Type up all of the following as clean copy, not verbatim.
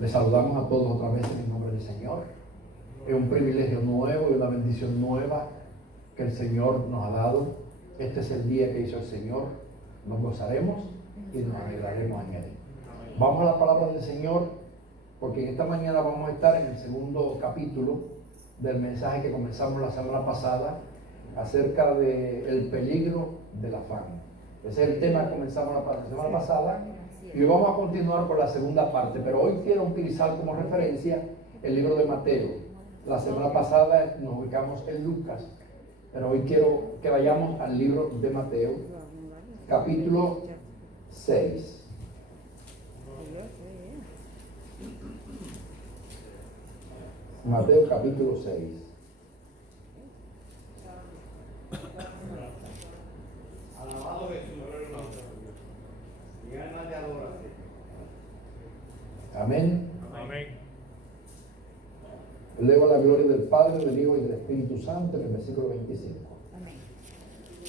Les saludamos a todos otra vez en el nombre del Señor. Es un privilegio nuevo y una bendición nueva que el Señor nos ha dado. Este es el día que hizo el Señor. Nos gozaremos y nos alegraremos en Él. Vamos a la palabra del Señor, porque en esta mañana vamos a estar en el segundo capítulo del mensaje que comenzamos la semana pasada acerca del peligro del afán. Ese es el tema que comenzamos la semana pasada. Y hoy vamos a continuar con la segunda parte, pero hoy quiero utilizar como referencia el libro de Mateo. La semana pasada nos ubicamos en Lucas, pero hoy quiero que vayamos al libro de Mateo, capítulo 6. Mateo capítulo 6. Alabado Jesús. Y alma te adora. Amén. Amén. Leo la gloria del Padre, del Hijo y del Espíritu Santo en el versículo 25. Amén.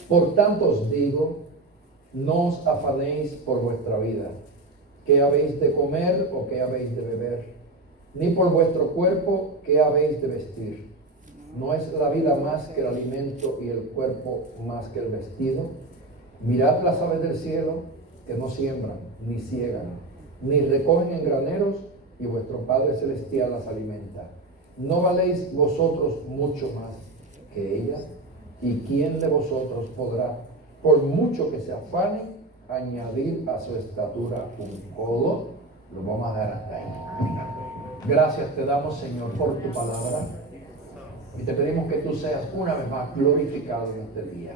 Por tanto os digo, no os afanéis por vuestra vida, qué habéis de comer o qué habéis de beber, ni por vuestro cuerpo, qué habéis de vestir. ¿No es la vida más que el alimento y el cuerpo más que el vestido? Mirad las aves del cielo, que no siembran, ni ciegan, ni recogen en graneros, y vuestro Padre Celestial las alimenta. ¿No valéis vosotros mucho más que ellas? ¿Y quién de vosotros podrá, por mucho que se afane, añadir a su estatura un codo? Lo vamos a dejar hasta ahí. Gracias te damos, Señor, por tu palabra. Y te pedimos que tú seas una vez más glorificado en este día.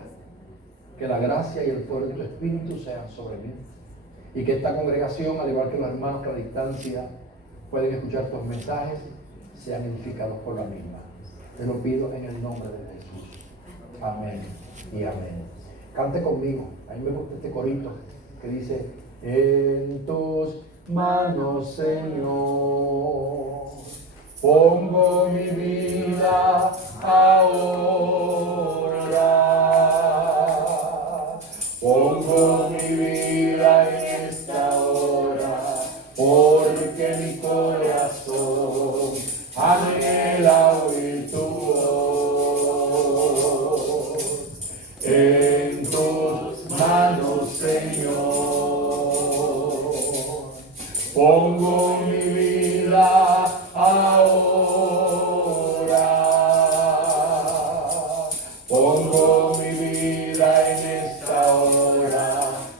Que la gracia y el poder de tu Espíritu sean sobre mí. Y que esta congregación, al igual que los hermanos que a distancia pueden escuchar tus mensajes, sean edificados por la misma. Te lo pido en el nombre de Jesús. Amén y amén. Cante conmigo. A mí me gusta este corito que dice: en tus manos, Señor, pongo mi vida ahora. Pongo mi vida en esta hora, porque mi corazón anhela oír tu voz. En tus manos, Señor, pongo mi vida ahora. Pongo mi vida en esta hora,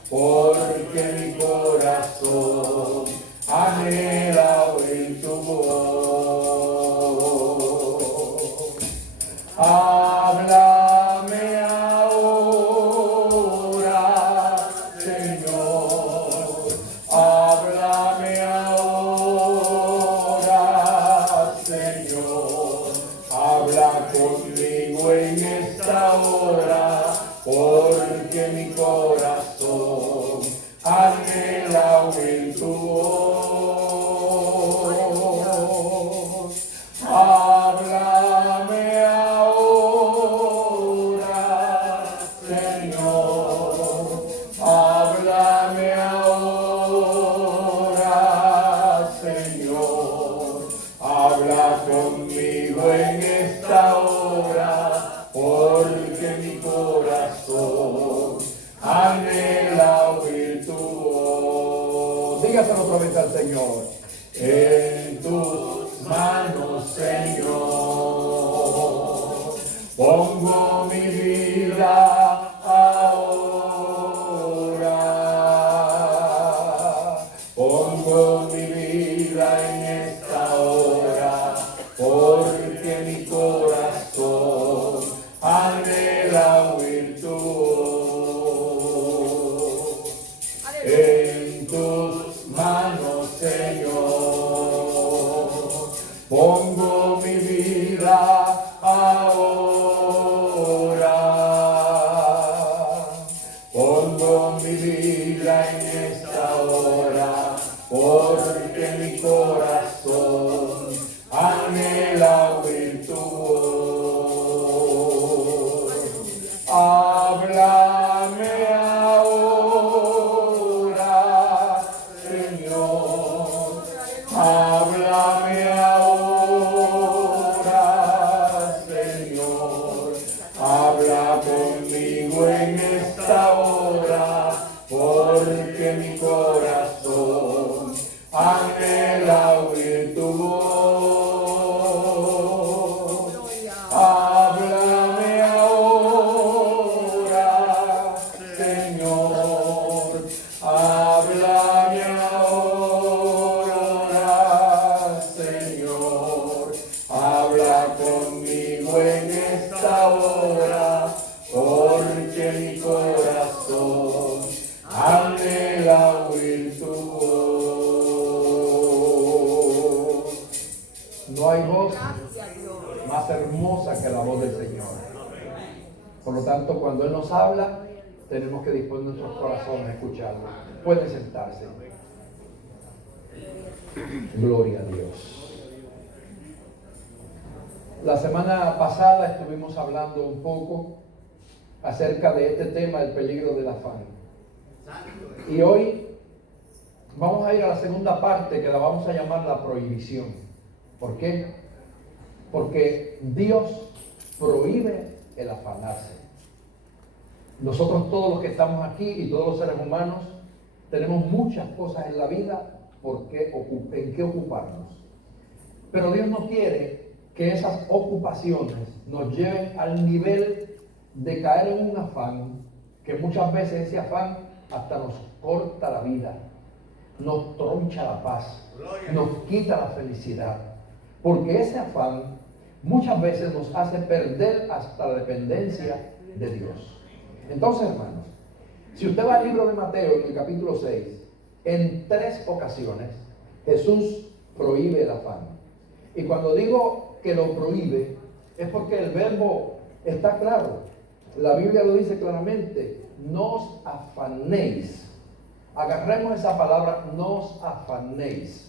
porque mi corazón anhela oír tu voz. Háblame ahora, Señor. Háblame ahora, Señor. Habla conmigo en esta hora, porque mi corazón anhela oír tu voz. Háblame ahora, Señor. Háblame ahora, Señor. Habla conmigo en esta hora, porque mi corazón anhela oír tu voz. Dígaselo otra vez al Señor. En tus manos, Señor, pongo mi vida ahora. Pongo mi vida en esta hora, porque mi corazón anhela oír tu voz. En tus manos, Señor, pongo mi vida ahora. Pongo mi vida en esta hora, porque mi corazón anhela oír tu voz. Háblame ahora, Señor. Háblame ahora, Señor. Habla conmigo en esta hora, porque mi corazón anhela oír tu voz. Háblame ahora, Señor. Háblame ahora, Señor. Habla conmigo en esta hora, porque mi corazón anhela oír tu voz. No hay voz más hermosa que la voz del Señor. Por lo tanto, cuando Él nos habla, tenemos que disponer nuestros corazones a escucharlo. Puede sentarse. Gloria a Dios. La semana pasada estuvimos hablando un poco acerca de este tema, el peligro del afán. Y hoy vamos a ir a la segunda parte, que la vamos a llamar la prohibición. ¿Por qué? Porque Dios prohíbe el afanarse. Nosotros todos los que estamos aquí y todos los seres humanos tenemos muchas cosas en la vida en qué ocuparnos. Pero Dios no quiere que esas ocupaciones nos lleven al nivel de caer en un afán, que muchas veces ese afán hasta nos corta la vida, nos troncha la paz, nos quita la felicidad. Porque ese afán muchas veces nos hace perder hasta la dependencia de Dios. Entonces, hermanos, si usted va al libro de Mateo, en el capítulo 6, en 3 ocasiones Jesús prohíbe el afán. Y cuando digo que lo prohíbe, es porque el verbo está claro. La Biblia lo dice claramente: no os afanéis. Agarremos esa palabra, no os afanéis.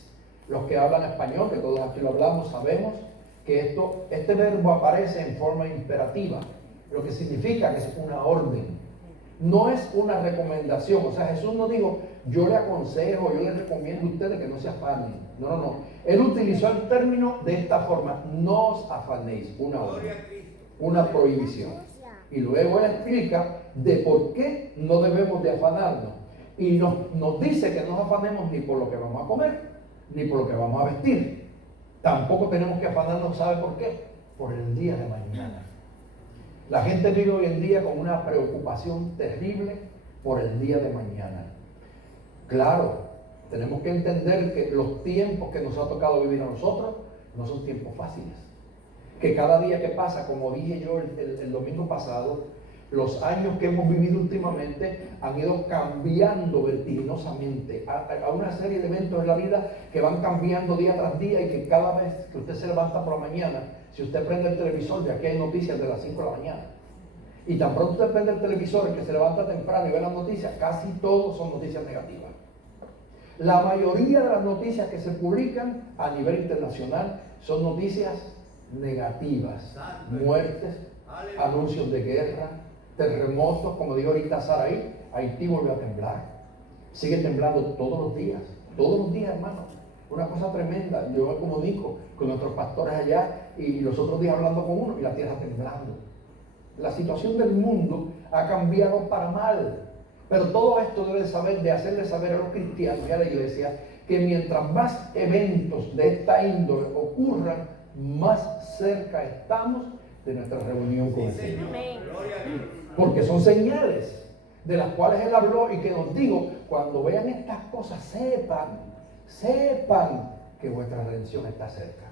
Los que hablan español, que todos aquí lo hablamos, sabemos que este verbo aparece en forma imperativa, lo que significa que es una orden. No es una recomendación. O sea, Jesús no dijo: yo le aconsejo, yo le recomiendo a ustedes que no se afanen. No. Él utilizó el término de esta forma: no os afanéis, una orden, una prohibición. Y luego Él explica de por qué no debemos de afanarnos. Y nos dice que no nos afanemos ni por lo que vamos a comer, ni por lo que vamos a vestir. Tampoco tenemos que afanarnos, ¿sabe por qué? Por el día de mañana. La gente vive hoy en día con una preocupación terrible por el día de mañana. Claro, tenemos que entender que los tiempos que nos ha tocado vivir a nosotros no son tiempos fáciles. Que cada día que pasa, como dije yo el domingo pasado, los años que hemos vivido últimamente han ido cambiando vertiginosamente a una serie de eventos en la vida que van cambiando día tras día, y que cada vez que usted se levanta por la mañana, si usted prende el televisor, ya que hay noticias de las 5 de la mañana, y tan pronto usted prende el televisor, el que se levanta temprano y ve las noticias, casi todos son noticias negativas. La mayoría de las noticias que se publican a nivel internacional son noticias negativas: muertes, anuncios de guerra, terremotos, como dijo ahorita Sara ahí, Haití volvió a temblar, sigue temblando todos los días, hermano, una cosa tremenda. Yo me comunico con nuestros pastores allá, y los otros días hablando con uno, y la tierra temblando. La situación del mundo ha cambiado para mal, pero todo esto debe de hacerle saber a los cristianos y a la iglesia que mientras más eventos de esta índole ocurran, más cerca estamos de nuestra reunión con el Señor. Porque son señales de las cuales Él habló, y que nos dijo: cuando vean estas cosas, sepan que vuestra redención está cerca.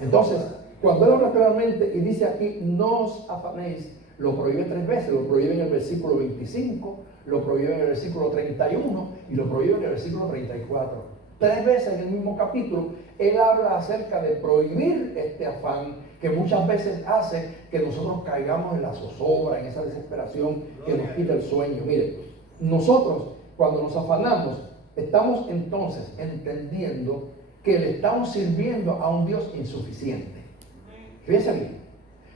Entonces, cuando Él habla claramente y dice aquí: no os afanéis, lo prohíbe 3 veces. Lo prohíbe en el versículo 25, lo prohíbe en el versículo 31 y lo prohíbe en el versículo 34. 3 veces en el mismo capítulo Él habla acerca de prohibir este afán, que muchas veces hace que nosotros caigamos en la zozobra, en esa desesperación que nos quita el sueño. Mire, nosotros cuando nos afanamos, estamos entonces entendiendo que le estamos sirviendo a un Dios insuficiente. Fíjense bien,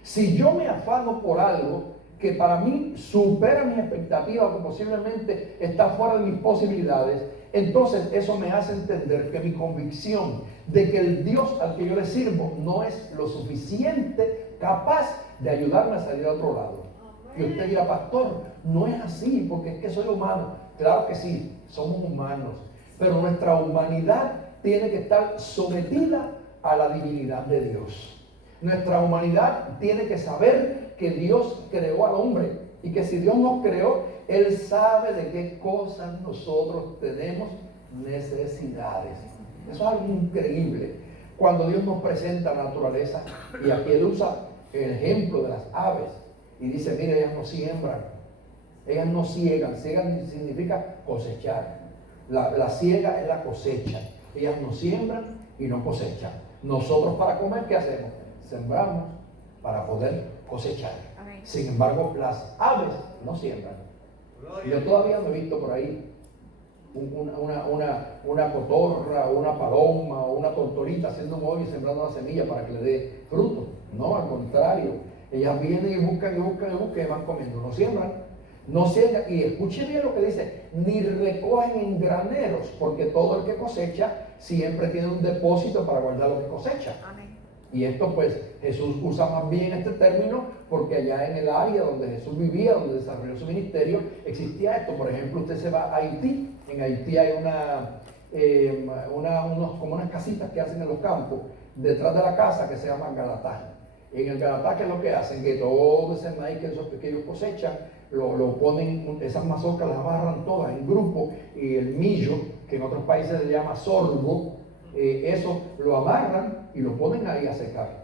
si yo me afano por algo que para mí supera mis expectativas, que posiblemente está fuera de mis posibilidades, Entonces eso me hace entender que mi convicción de que el Dios al que yo le sirvo no es lo suficiente capaz de ayudarme a salir a otro lado. Y usted dirá, pastor, no es así porque es que soy humano. Claro que sí, somos humanos, pero nuestra humanidad tiene que estar sometida a la divinidad de Dios. Nuestra humanidad tiene que saber que Dios creó al hombre y que si Dios nos creó, Él sabe de qué cosas nosotros tenemos necesidades. Eso es algo increíble. Cuando Dios nos presenta la naturaleza, y aquí Él usa el ejemplo de las aves, y dice, mire, ellas no siembran, ellas no ciegan. Ciegan significa cosechar. La siega es la cosecha. Ellas no siembran y no cosechan. Nosotros para comer, ¿qué hacemos? Sembramos para poder cosechar. Amén. Sin embargo, las aves no siembran. Yo todavía no he visto por ahí una cotorra, una paloma o una tortorita haciendo un hoyo y sembrando una semilla para que le dé fruto. No, al contrario. Ellas vienen y buscan y buscan y buscan y van comiendo. No siembran, no ciegan. Y escuche bien lo que dice, ni recogen en graneros, porque todo el que cosecha siempre tiene un depósito para guardar lo que cosecha. Amén. Y esto pues Jesús usa más bien este término porque allá en el área donde Jesús vivía, donde desarrolló su ministerio, existía esto. Por ejemplo, usted se va a Haití. En Haití hay como unas casitas que hacen en los campos, detrás de la casa, que se llaman galatá. En el galatá, ¿qué es lo que hacen? Que todo ese maíz que ellos cosechan, lo ponen, esas mazorcas las amarran todas en grupo, y el millo, que en otros países se llama sorgo, eso lo amarran y lo ponen ahí a secar.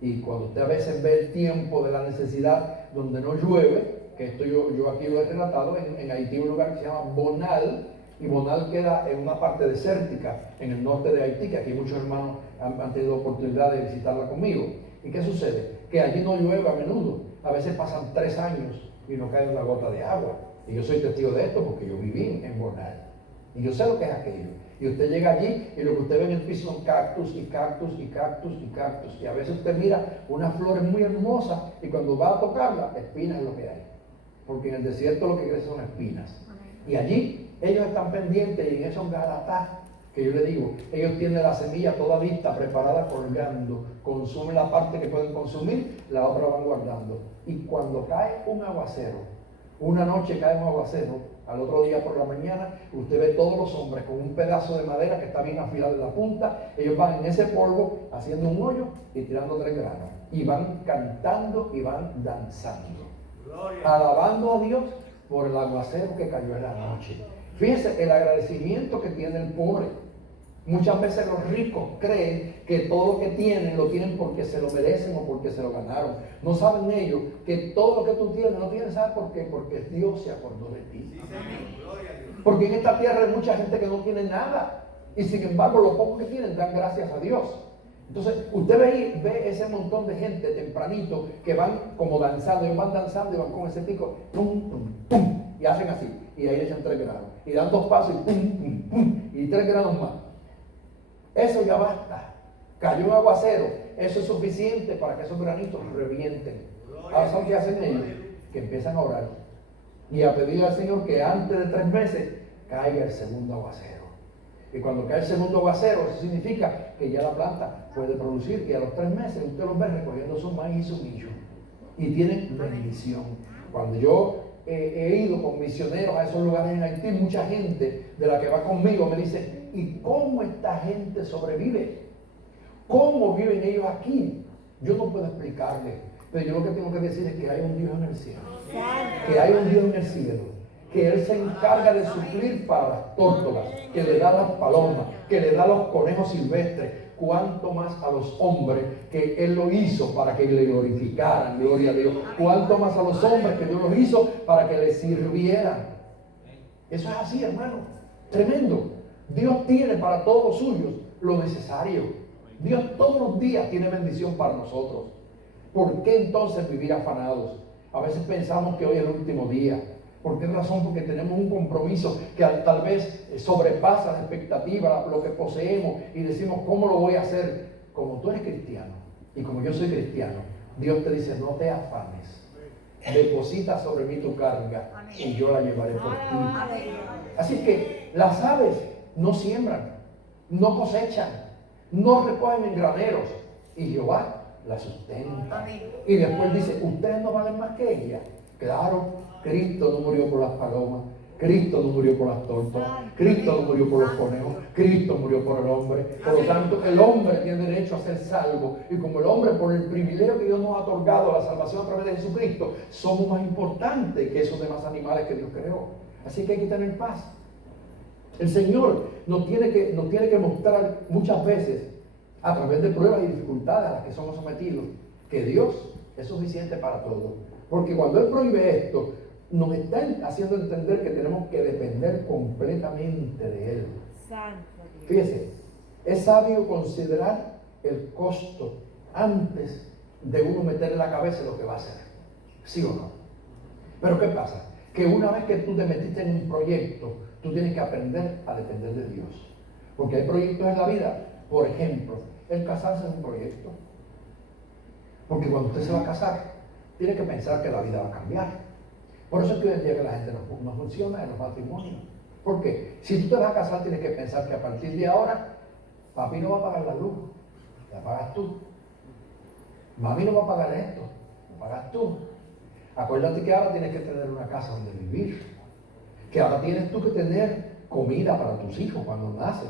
Y cuando usted a veces ve el tiempo de la necesidad donde no llueve, que esto yo aquí lo he relatado, en Haití hay un lugar que se llama Bonal, y Bonal queda en una parte desértica en el norte de Haití, que aquí muchos hermanos han tenido oportunidad de visitarla conmigo. ¿Y qué sucede? Que allí no llueve a menudo. A veces pasan 3 años y no cae una gota de agua. Y yo soy testigo de esto porque yo viví en Bonal. Y yo sé lo que es aquello. Y usted llega allí y lo que usted ve en el piso son cactus y cactus y cactus y cactus. Y a veces usted mira unas flores muy hermosas y cuando va a tocarlas, espinas es lo que hay. Porque en el desierto lo que crece son espinas. Y allí ellos están pendientes y en esos galatás, que yo le digo, ellos tienen la semilla toda lista, preparada, colgando, consumen la parte que pueden consumir, la otra van guardando. Y cuando cae un aguacero, una noche cae un aguacero, al otro día por la mañana, usted ve todos los hombres con un pedazo de madera que está bien afilado en la punta, ellos van en ese polvo haciendo un hoyo y tirando 3 granos. Y van cantando y van danzando, alabando a Dios por el aguacero que cayó en la noche. Fíjense el agradecimiento que tiene el pobre. Muchas veces los ricos creen que todo lo que tienen lo tienen porque se lo merecen o porque se lo ganaron. No saben ellos que todo lo que tú tienes, no tienes, ¿sabes por qué? Porque Dios se acordó de ti. Sí, porque en esta tierra hay mucha gente que no tiene nada y sin embargo lo poco que tienen dan gracias a Dios. Entonces usted ve ese montón de gente tempranito que van como danzando, ellos van danzando y van con ese pico, pum, pum, pum, y hacen así, y ahí le echan 3 granos, y dan 2 pasos y pum, pum, pum, y 3 granos más. Eso ya basta. Cayó un aguacero, eso es suficiente para que esos granitos revienten. Ahora, ¿saben qué hacen ellos? Que empiezan a orar y a pedirle al Señor que antes de 3 meses caiga el segundo aguacero. Y cuando cae el segundo aguacero, eso significa que ya la planta puede producir, y a los 3 meses usted los ve recogiendo su maíz y su millo y tienen bendición. Cuando yo he ido con misioneros a esos lugares en Haití, mucha gente de la que va conmigo me dice, ¿y cómo esta gente sobrevive? ¿Cómo viven ellos aquí? Yo no puedo explicarles, pero yo lo que tengo que decir es que hay un Dios en el cielo, que hay un Dios en el cielo, que Él se encarga de suplir para las tórtolas, que le da las palomas, que le da los conejos silvestres, cuánto más a los hombres que Él lo hizo para que le glorificaran, gloria a Dios, cuánto más a los hombres que Dios los hizo para que le sirvieran. Eso es así, hermano, tremendo. Dios tiene para todos los suyos lo necesario. Dios todos los días tiene bendición para nosotros. ¿Por qué entonces vivir afanados? A veces pensamos que hoy es el último día. ¿Por qué razón? Porque tenemos un compromiso que tal vez sobrepasa la expectativa, lo que poseemos, y decimos, ¿cómo lo voy a hacer? Como tú eres cristiano y como yo soy cristiano, Dios te dice, no te afanes. Deposita sobre mí tu carga y yo la llevaré por ti. Así que las aves no siembran, no cosechan, no recogen en graneros, y Jehová la sustenta. Y después dice, ustedes no valen más que ella. Claro, Cristo no murió por las palomas, Cristo no murió por las tortas, Cristo no murió por los conejos, Cristo murió por el hombre. Por lo tanto, el hombre tiene derecho a ser salvo. Y como el hombre, por el privilegio que Dios nos ha otorgado a la salvación a través de Jesucristo, somos más importantes que esos demás animales que Dios creó. Así que hay que tener paz. El Señor nos tiene que mostrar muchas veces, a través de pruebas y dificultades a las que somos sometidos, que Dios es suficiente para todo. Porque cuando Él prohíbe esto, nos está haciendo entender que tenemos que depender completamente de Él. Fíjese, es sabio considerar el costo antes de uno meter en la cabeza lo que va a hacer. ¿Sí o no? Pero ¿qué pasa? Que una vez que tú te metiste en un proyecto, tú tienes que aprender a depender de Dios. Porque hay proyectos en la vida, por ejemplo, el casarse es un proyecto. Porque cuando usted se va a casar, tiene que pensar que la vida va a cambiar. Por eso es que hoy en día que la gente no funciona en los matrimonios. Porque si tú te vas a casar, tienes que pensar que a partir de ahora, papi no va a pagar la luz, la pagas tú. Mami no va a pagar esto, lo pagas tú. Acuérdate que ahora tienes que tener una casa donde vivir. Que ahora tienes tú que tener comida para tus hijos cuando nacen.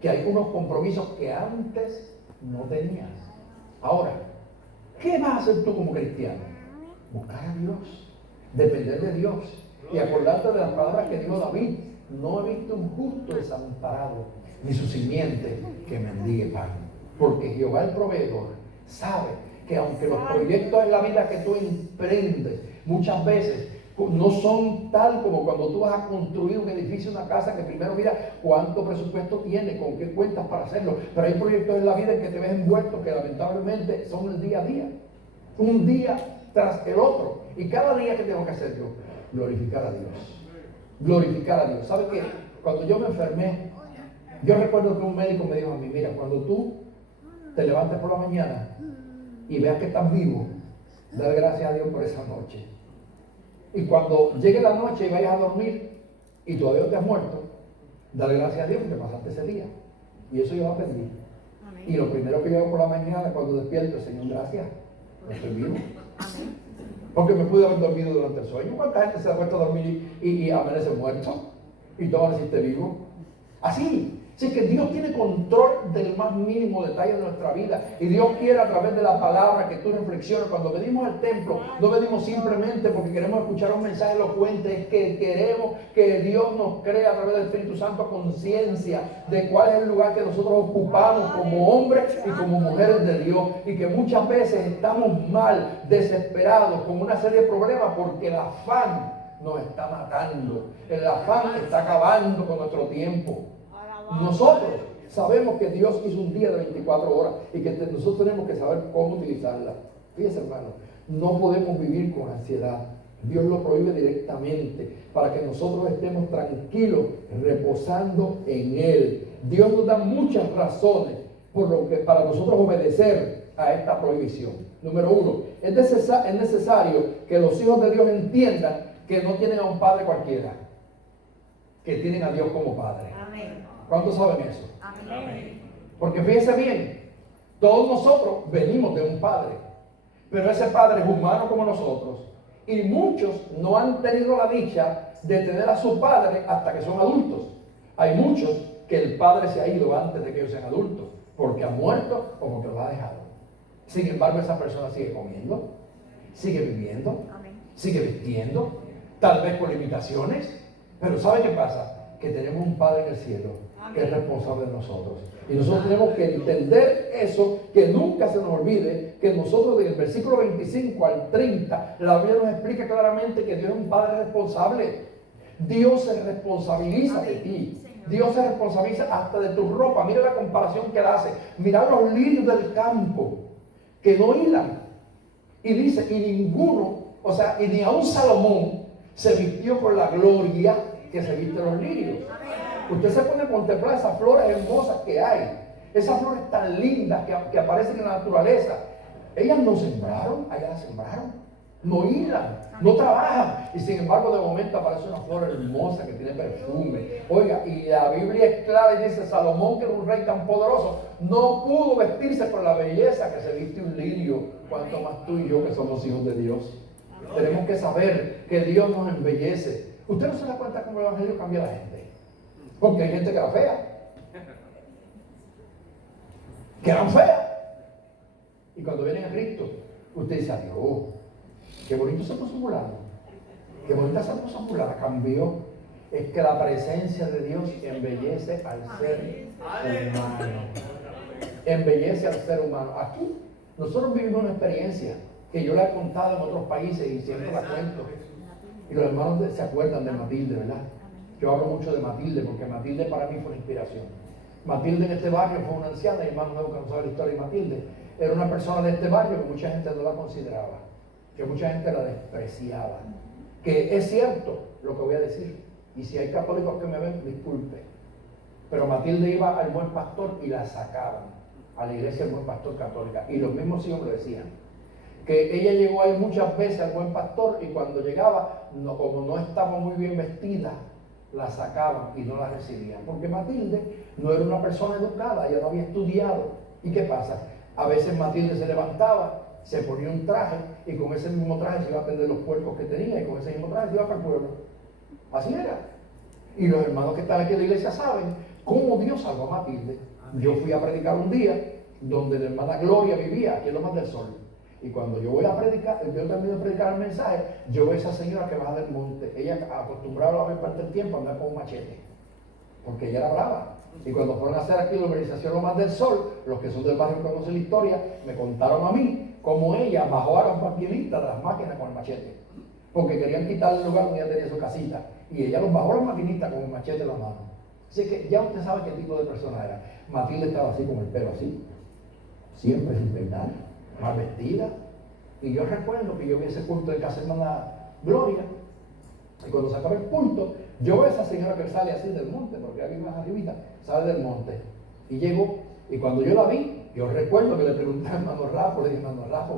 Que hay unos compromisos que antes no tenías. Ahora, ¿qué vas a hacer tú como cristiano? Buscar a Dios. Depender de Dios y acordarte de las palabras que dijo David: no he visto un justo desamparado, ni su simiente que mendigue pan. Porque Jehová el proveedor sabe que aunque los proyectos en la vida que tú emprendes muchas veces no son tal como cuando tú vas a construir un edificio, una casa, que primero mira cuánto presupuesto tiene, con qué cuentas para hacerlo. Pero hay proyectos en la vida en que te ves envuelto que lamentablemente son el día a día, un día tras el otro. Y cada día que tengo que hacer yo, glorificar a Dios. Glorificar a Dios. ¿Sabe qué? Cuando yo me enfermé, yo recuerdo que un médico me dijo a mí: mira, cuando tú te levantes por la mañana y veas que estás vivo, dale gracias a Dios por esa noche. Y cuando llegue la noche y vayas a dormir y todavía no te has muerto, dale gracias a Dios porque pasaste ese día. Y eso yo aprendí. Y lo primero que yo hago por la mañana cuando despierto: Señor, gracias, no estoy vivo. Porque me pude haber dormido durante el sueño. ¿Cuánta gente se ha puesto a dormir y amanece muerto? Y tú amaneciste vivo. Así. Así que Dios tiene control del más mínimo detalle de nuestra vida. Y Dios quiere, a través de la palabra, que tú reflexiones. Cuando venimos al templo, no venimos simplemente porque queremos escuchar un mensaje elocuente. Es que queremos que Dios nos cree a través del Espíritu Santo conciencia de cuál es el lugar que nosotros ocupamos como hombres y como mujeres de Dios. Y que muchas veces estamos mal, desesperados, con una serie de problemas porque el afán nos está matando. El afán está acabando con nuestro tiempo. Nosotros sabemos que Dios hizo un día de 24 horas y que nosotros tenemos que saber cómo utilizarla. Fíjense, hermano, no podemos vivir con ansiedad. Dios lo prohíbe directamente para que nosotros estemos tranquilos, reposando en Él. Dios nos da muchas razones para nosotros obedecer a esta prohibición. Número uno, es necesario que los hijos de Dios entiendan que no tienen a un padre cualquiera, que tienen a Dios como padre. Amén. ¿Cuántos saben eso? Amén. Porque fíjense bien, todos nosotros venimos de un padre, pero ese padre es humano como nosotros, y muchos no han tenido la dicha de tener a su padre hasta que son adultos. Hay muchos que el padre se ha ido antes de que ellos sean adultos, porque ha muerto o porque lo ha dejado. Sin embargo, esa persona sigue comiendo, sigue viviendo, sigue vistiendo, tal vez con limitaciones, pero ¿sabe qué pasa? Que tenemos un Padre en el cielo que es responsable de nosotros. Y nosotros tenemos que entender eso, que nunca se nos olvide, que nosotros desde el versículo 25 al 30, la Biblia nos explica claramente que Dios es un Padre responsable. Dios se responsabiliza de ti. Dios se responsabiliza hasta de tu ropa. Mira la comparación que él hace. Mira los lirios del campo que no hilan. Y dice, y ninguno, o sea, y ni aun Salomón se vistió con la gloria que se viste los lirios. Usted se pone a contemplar esas flores hermosas que hay, esas flores tan lindas que aparecen en la naturaleza. Ellas no sembraron, allá las sembraron. no hilan, no trabajan. Y sin embargo, de momento aparece una flor hermosa que tiene perfume. Oiga, y la Biblia es clara y dice: Salomón, que era un rey tan poderoso, no pudo vestirse con la belleza que se viste un lirio. Cuanto más tú y yo, que somos hijos de Dios. Tenemos que saber que Dios nos embellece. Usted no se da cuenta cómo el evangelio cambia a la gente. Porque hay gente que era fea, que eran feas. Y cuando vienen a Cristo, usted dice: adiós, qué bonito se puso fulano, qué bonita se puso fulana. Cambió. Es que la presencia de Dios embellece al ser humano. Embellece al ser humano. Aquí nosotros vivimos una experiencia que yo la he contado en otros países y siempre la cuento. Y los hermanos se acuerdan de Matilde, ¿verdad? Yo hablo mucho de Matilde porque Matilde para mí fue una inspiración. Matilde en este barrio fue una anciana, y hermano nuevo que no sabe la historia de Matilde. Era una persona de este barrio que mucha gente no la consideraba, que mucha gente la despreciaba. Que es cierto lo que voy a decir, y si hay católicos que me ven, disculpe. Pero Matilde iba al Buen Pastor y la sacaban a la iglesia del Buen Pastor católica. Y los mismos hijos me decían que ella llegó ahí muchas veces al Buen Pastor, y cuando llegaba, como no estaba muy bien vestida, la sacaban y no la recibían. Porque Matilde no era una persona educada, ella no había estudiado. ¿Y qué pasa? A veces Matilde se levantaba, se ponía un traje, y con ese mismo traje se iba a atender los puercos que tenía, y con ese mismo traje se iba para el pueblo. Así era. Y los hermanos que están aquí en la iglesia saben cómo Dios salvó a Matilde. Yo fui a predicar un día donde la hermana Gloria vivía, aquí en Lomas del Sol. Y cuando yo voy a predicar, yo termino de predicar el mensaje, yo veo a esa señora que baja del monte. Ella acostumbraba a la mayor parte del tiempo a andar con un machete, porque ella era brava. Y cuando fueron a hacer aquí la organización Lomas del Sol, los que son del barrio conocen la historia, me contaron a mí cómo ella bajó a los maquinistas de las máquinas con el machete, porque querían quitarle el lugar donde ella tenía su casita. Y ella los bajó a los maquinistas con el machete en la mano. Así que ya usted sabe qué tipo de persona era. Matilde estaba así, con el pelo así, siempre sin peinar, mal vestida. Y yo recuerdo que yo vi ese culto de casa hermana Gloria, y cuando se acaba el culto, yo veo a esa señora que sale así del monte, porque aquí más arribita, sale del monte, y llegó, y cuando yo la vi, yo recuerdo que le pregunté a hermano Rafa, le dije: hermano Rafa,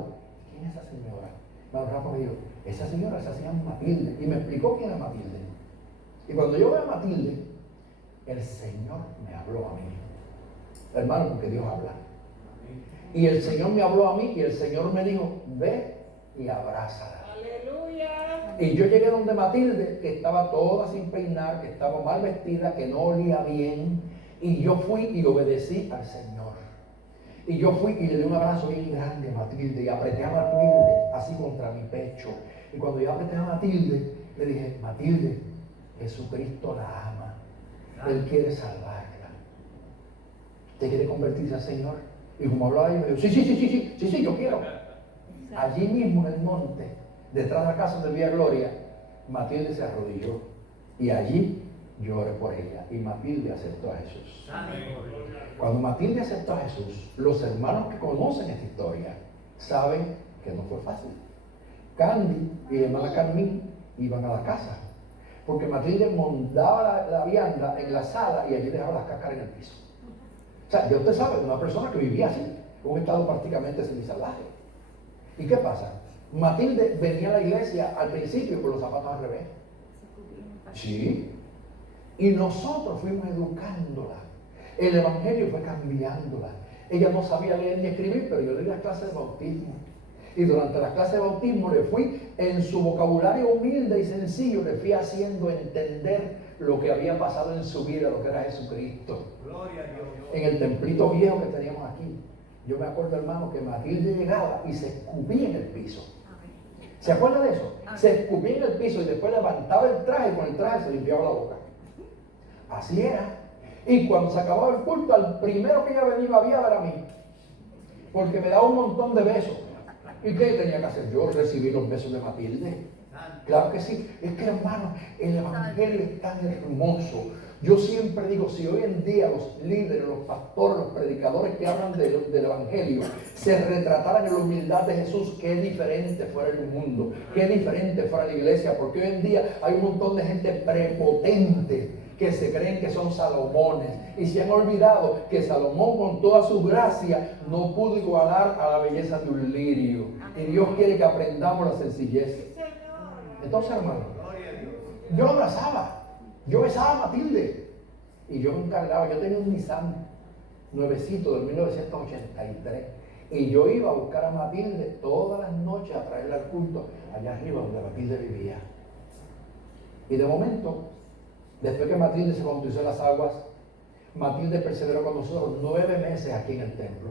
¿quién es esa señora? Hermano Rafa me dijo: esa señora se llama Matilde, y me explicó quién era Matilde. Y cuando yo veo a Matilde, el Señor me habló a mí, hermano, porque Dios habla. Y el Señor me habló a mí, y el Señor me dijo: ve y abrázala. ¡Aleluya! Y yo llegué donde Matilde, que estaba toda sin peinar, que estaba mal vestida, que no olía bien. Y yo fui y obedecí al Señor. Y yo fui y le di un abrazo bien grande a Matilde, y apreté a Matilde así contra mi pecho. Y cuando yo apreté a Matilde, le dije: Matilde, Jesucristo la ama. Él quiere salvarla. ¿Usted quiere convertirse al Señor? Y como hablaba yo, me dijo: sí, yo quiero. Allí mismo en el monte, detrás de la casa de Villa Gloria, Matilde se arrodilló, y allí yo oré por ella, y Matilde aceptó a Jesús. Cuando Matilde aceptó a Jesús, los hermanos que conocen esta historia saben que no fue fácil. Candy y la hermana Carmín iban a la casa, porque Matilde montaba la vianda en la sala y allí dejaba las cáscaras en el piso. O sea, ya usted sabe, una persona que vivía así, un estado prácticamente semisalvaje. ¿Y qué pasa? Matilde venía a la iglesia al principio con los zapatos al revés. Sí. Y nosotros fuimos educándola. El evangelio fue cambiándola. Ella no sabía leer ni escribir, pero yo le di las clases de bautismo. Y durante las clases de bautismo le fui, en su vocabulario humilde y sencillo, le fui haciendo entender lo que había pasado en su vida, lo que era Jesucristo. Gloria a Dios. En el templito viejo que teníamos aquí, yo me acuerdo, hermano, que Matilde llegaba y se escupía en el piso. ¿Se acuerda de eso? Se escupía en el piso y después levantaba el traje y con el traje se limpiaba la boca. Así era. Y cuando se acababa el culto, al primero que ella venía a ver era a mí, porque me daba un montón de besos. ¿Y qué tenía que hacer yo? Recibir los besos de Matilde. Claro que sí. Es que, hermano, el evangelio es tan hermoso. Yo siempre digo, si hoy en día los líderes, los pastores, los predicadores que hablan del evangelio se retrataran en la humildad de Jesús, qué diferente fuera el mundo, qué diferente fuera la iglesia, porque hoy en día hay un montón de gente prepotente que se creen que son Salomones y se han olvidado que Salomón con toda su gracia no pudo igualar a la belleza de un lirio. Y Dios quiere que aprendamos la sencillez. Entonces, hermano, yo lo abrazaba, yo besaba a Matilde y yo me encargaba. Yo tenía un Nissan nuevecito del 1983 y yo iba a buscar a Matilde todas las noches a traerla al culto allá arriba donde Matilde vivía. Y de momento, después que Matilde se bautizó en las aguas, Matilde perseveró con nosotros 9 meses aquí en el templo.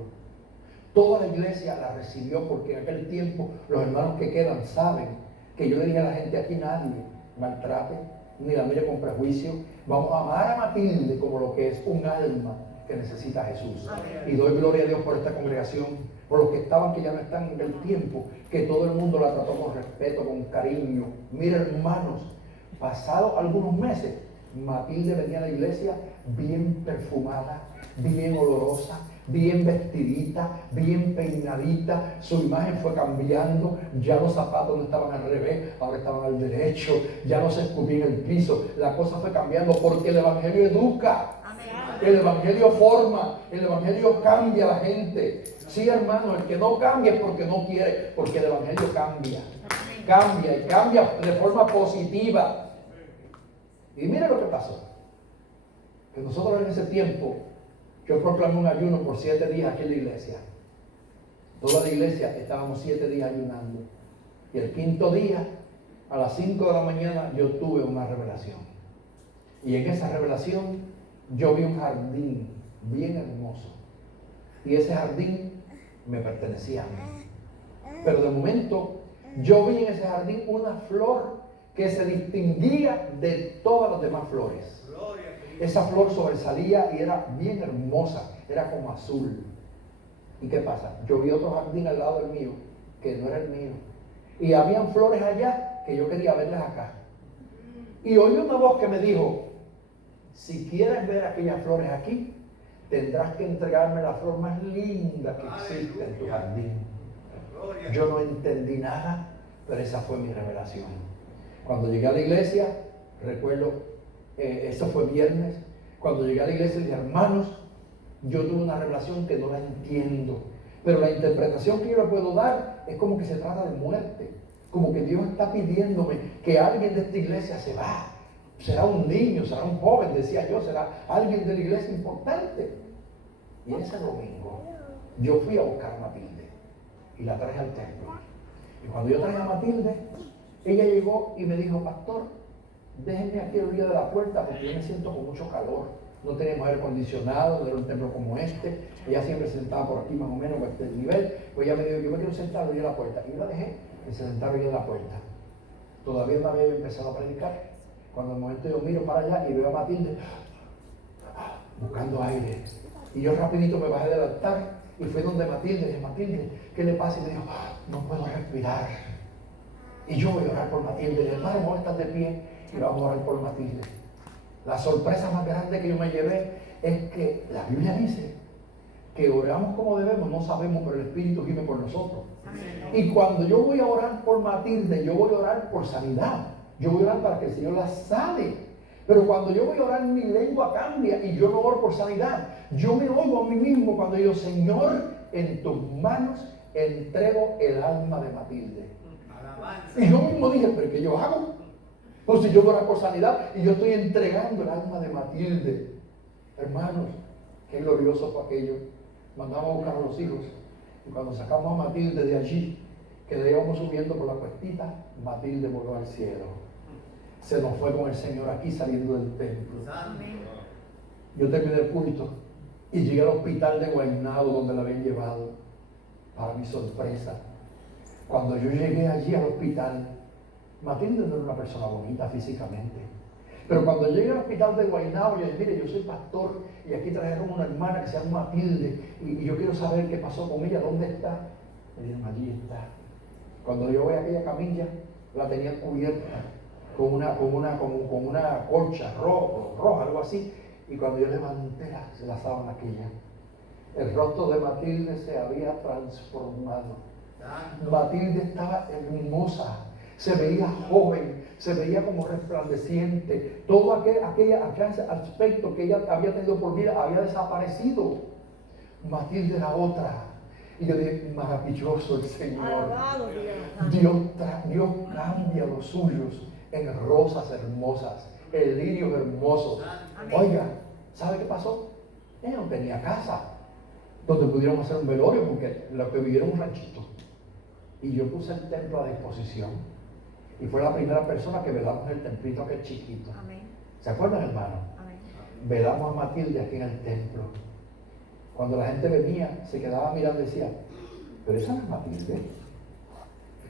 Toda la iglesia la recibió porque en aquel tiempo los hermanos que quedan saben que yo le dije a la gente: aquí nadie maltrate ni la mire con prejuicio. Vamos a amar a Matilde como lo que es un alma que necesita a Jesús. Y doy gloria a Dios por esta congregación, por los que estaban, que ya no están en el tiempo, que todo el mundo la trató con respeto, con cariño. Mira, hermanos, pasados algunos meses, Matilde venía a la iglesia bien perfumada, bien olorosa, bien vestidita, bien peinadita. Su imagen fue cambiando. Ya los zapatos no estaban al revés, ahora estaban al derecho. Ya no se escupía en el piso. La cosa fue cambiando porque el evangelio educa. El evangelio forma, el evangelio cambia a la gente. Sí, hermano, el que no cambia es porque no quiere, porque el evangelio cambia. Cambia y cambia de forma positiva. Y mire lo que pasó. Que nosotros en ese tiempo, yo proclamé un ayuno por 7 días aquí en la iglesia. Toda la iglesia estábamos 7 días ayunando. Y el 5.º día, a las 5 de la mañana, yo tuve una revelación. Y en esa revelación, yo vi un jardín bien hermoso. Y ese jardín me pertenecía a mí. Pero de momento, yo vi en ese jardín una flor que se distinguía de todas las demás flores. Esa flor sobresalía y era bien hermosa, era como azul. ¿Y qué pasa? Yo vi otro jardín al lado del mío, que no era el mío. Y habían flores allá que yo quería verlas acá. Y oí una voz que me dijo: si quieres ver aquellas flores aquí, tendrás que entregarme la flor más linda que existe en tu jardín. Yo no entendí nada, pero esa fue mi revelación. Cuando llegué a la iglesia, recuerdo, eso fue viernes, cuando llegué a la iglesia dije: hermanos, yo tuve una revelación que no la entiendo, pero la interpretación que yo le puedo dar es como que se trata de muerte, como que Dios está pidiéndome que alguien de esta iglesia se va. Será un niño, será un joven, decía yo, será alguien de la iglesia importante. Y ese domingo yo fui a buscar a Matilde y la traje al templo. Y cuando yo traje a Matilde, ella llegó y me dijo: pastor, déjenme aquí a la orilla de la puerta porque yo me siento con mucho calor. No tenemos aire acondicionado, no era un templo como este. Ella siempre se sentaba por aquí más o menos a este nivel. Pues ella me dijo: yo me quiero sentar a la orilla de la puerta. Y yo la dejé y se sentara a la orilla de la puerta. Todavía no había empezado a predicar. Cuando de momento yo miro para allá y veo a Matilde buscando aire. Y yo rapidito me bajé del altar y fui donde Matilde. Dije: Matilde, ¿qué le pasa? Y me dijo: no puedo respirar. Y yo voy a orar por Matilde. Y hermano, vamos a estar de pie y vamos a orar por Matilde. La sorpresa más grande que yo me llevé es que la Biblia dice que oramos como debemos, no sabemos, pero el Espíritu gime por nosotros. Y cuando yo voy a orar por Matilde, yo voy a orar por sanidad. Yo voy a orar para que el Señor la sane. Pero cuando yo voy a orar, mi lengua cambia y yo no oro por sanidad. Yo me oigo a mí mismo cuando digo: Señor, en tus manos entrego el alma de Matilde. Y yo mismo dije: ¿pero qué yo hago? Pues si yo voy a orar por sanidad y yo estoy entregando el alma de Matilde. Hermanos, qué glorioso fue aquello. Mandamos a buscar a los hijos. Y cuando sacamos a Matilde de allí, que le íbamos subiendo por la cuestita, Matilde voló al cielo. Se nos fue con el Señor aquí saliendo del templo. Yo terminé el culto y llegué al hospital de Guaynabo donde la habían llevado. Para mi sorpresa, cuando yo llegué allí al hospital, Matilde no era una persona bonita físicamente. Pero cuando llegué al hospital de Guaynabo, yo dije: mire, yo soy pastor y aquí trajeron una hermana que se llama Matilde y yo quiero saber qué pasó con ella, ¿dónde está? Me dijeron: allí está. Cuando yo voy a aquella camilla, la tenían cubierta con una colcha roja, algo así. Y cuando yo levanté la sábana aquella, el rostro de Matilde se había transformado. Matilde estaba hermosa, se veía joven, se veía como resplandeciente. Todo aquel aspecto que ella había tenido por vida había desaparecido. Matilde era otra. Y yo dije, maravilloso el Señor. Alabado Dios. Dios cambia los suyos en rosas hermosas, en lirios hermosos. Amén. Oiga, ¿sabe qué pasó? Ella no tenía casa donde pudieron hacer un velorio, porque lo que vivieron un ranchito. Y yo puse el templo a disposición. Y fue la primera persona que velamos el templito aquel chiquito. Amén. ¿Se acuerdan, hermano? Amén. Velamos a Matilde aquí en el templo. Cuando la gente venía, se quedaba mirando y decía, pero esa no es Matilde.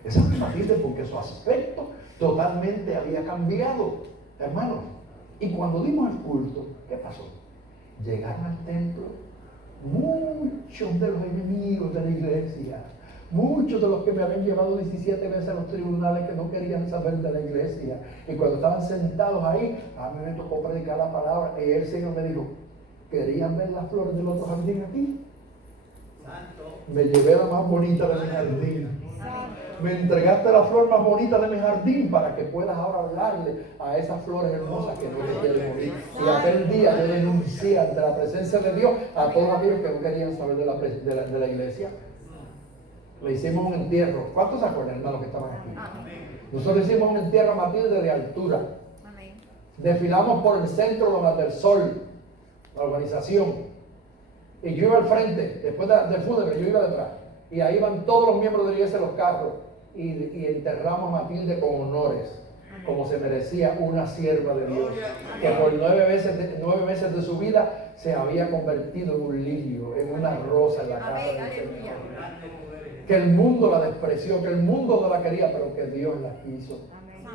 Esa no es Matilde, porque su aspecto totalmente había cambiado, hermanos. Y cuando dimos el culto, ¿qué pasó? Llegaron al templo muchos de los enemigos de la iglesia, muchos de los que me habían llevado 17 veces a los tribunales, que no querían saber de la iglesia. Y cuando estaban sentados ahí, a mí me tocó predicar la palabra, y el Señor me dijo, ¿querían ver las flores del otro jardín aquí? Me llevé la más bonita de mi jardín. Me entregaste la flor más bonita de mi jardín para que puedas ahora hablarle a esas flores hermosas que no le quieren morir. Y aquel día yo denuncié ante la presencia de Dios a todos aquellos que no querían saber de la iglesia. Le hicimos un entierro. ¿Cuántos se acuerdan, hermanos, que estaban aquí? Nosotros hicimos un entierro a Matilde de altura. Amén. Desfilamos por el centro de Mar del Sol, la organización. Y yo iba al frente, después del fúnebre, yo iba detrás. Y ahí van todos los miembros de la iglesia en los carros. Y enterramos a Matilde con honores, como se merecía una sierva de Dios, que por 9 meses de su vida se había convertido en un lirio, en una rosa en la casa Amén. del Señor. Aleluya. Que el mundo la despreció, que el mundo no la quería, pero que Dios la quiso. Amén.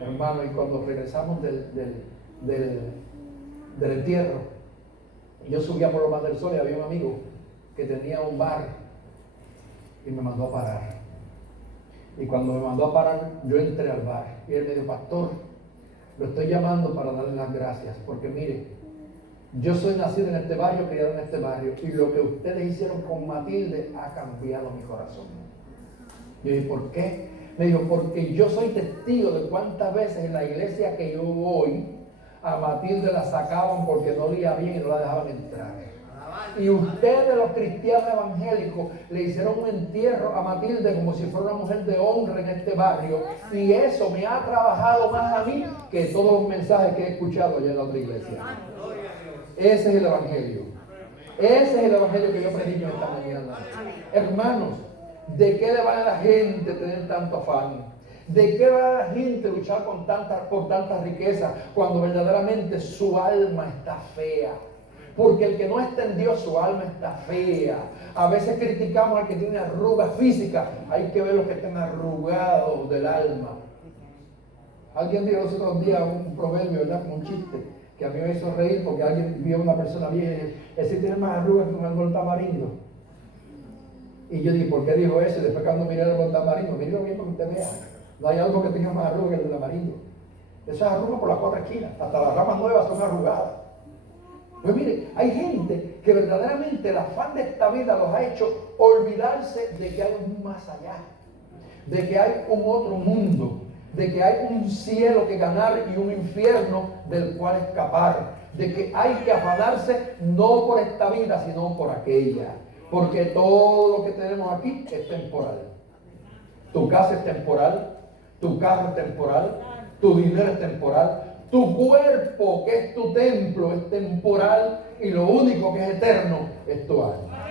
Hermano, y cuando regresamos del entierro, yo subía por Loma del Sol y había un amigo que tenía un bar y me mandó a parar. Y cuando me mandó a parar, yo entré al bar y él me dijo, pastor, lo estoy llamando para darle las gracias, porque mire, yo soy nacido en este barrio, criado en este barrio, y lo que ustedes hicieron con Matilde ha cambiado mi corazón. Yo dije, ¿por qué? Me dijo, porque yo soy testigo de cuántas veces en la iglesia que yo voy, a Matilde la sacaban porque no leía bien y no la dejaban entrar. Y ustedes, los cristianos evangélicos, le hicieron un entierro a Matilde como si fuera una mujer de honra en este barrio. Y eso me ha trabajado más a mí que todos los mensajes que he escuchado allá en la otra iglesia. Ese es el evangelio. Ese es el evangelio que yo predico esta mañana. Hermanos, ¿de qué le vale a la gente tener tanto afán? ¿De qué va a la gente luchar por tanta riqueza cuando verdaderamente su alma está fea? Porque el que no está en Dios, su alma está fea. A veces criticamos al que tiene arrugas físicas. Hay que ver los que están arrugados del alma. Alguien dijo los otros días un proverbio, ¿verdad? Como un chiste, que a mí me hizo reír porque alguien vio a una persona vieja y dijo, ese tiene más arrugas que un árbol tamarindo. Y yo dije, ¿por qué dijo eso? Y después cuando miré el árbol tamarindo, míralo bien para que usted vea. No hay algo que tenga más arrugas que el tamarindo. Eso es arruga por las 4 esquinas. Hasta las ramas nuevas son arrugadas. Pues mire, hay gente que verdaderamente el afán de esta vida los ha hecho olvidarse de que hay un más allá, de que hay un otro mundo, de que hay un cielo que ganar y un infierno del cual escapar, de que hay que afanarse no por esta vida, sino por aquella, porque todo lo que tenemos aquí es temporal. Tu casa es temporal, tu carro es temporal, tu dinero es temporal. Tu cuerpo, que es tu templo, es temporal y lo único que es eterno es tu alma.